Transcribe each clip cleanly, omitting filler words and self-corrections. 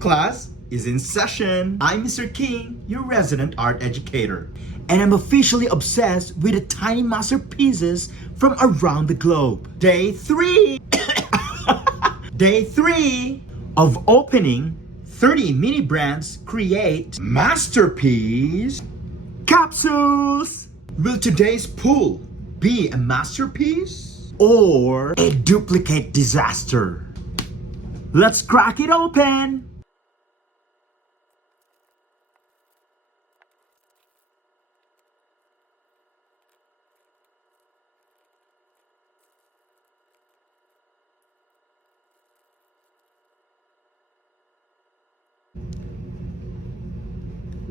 Class is in session. I'm Mr. King, your resident art educator, and I'm officially obsessed with the tiny masterpieces from around the globe. Day 3! Day 3 of opening 30 mini brands create masterpiece capsules. Will today's pool be a masterpiece or a duplicate disaster? Let's crack it open!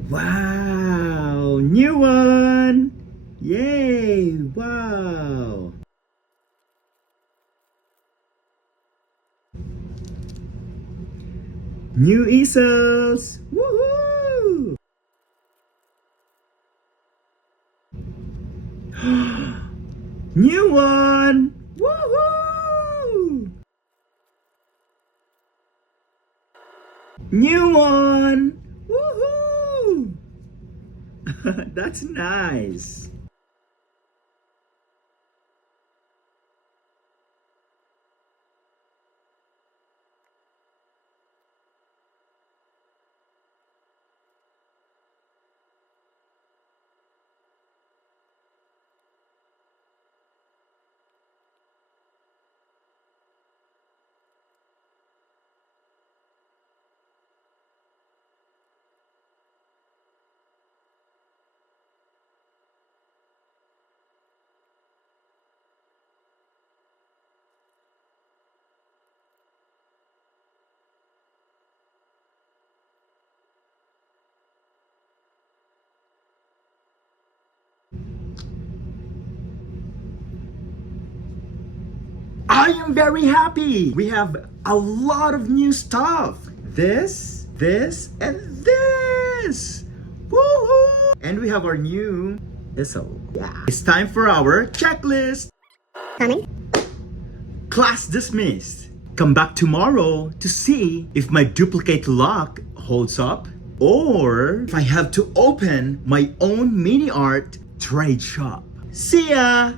Wow! New one! Yay! Wow! New easels! Woohoo! New one! Woohoo! New one! Woohoo! That's nice. I am very happy. We have a lot of new stuff. This, and this. Woohoo! And we have our new easel. Yeah. It's time for our checklist. Coming. Class dismissed. Come back tomorrow to see if my duplicate lock holds up or if I have to open my own mini art trade shop. See ya!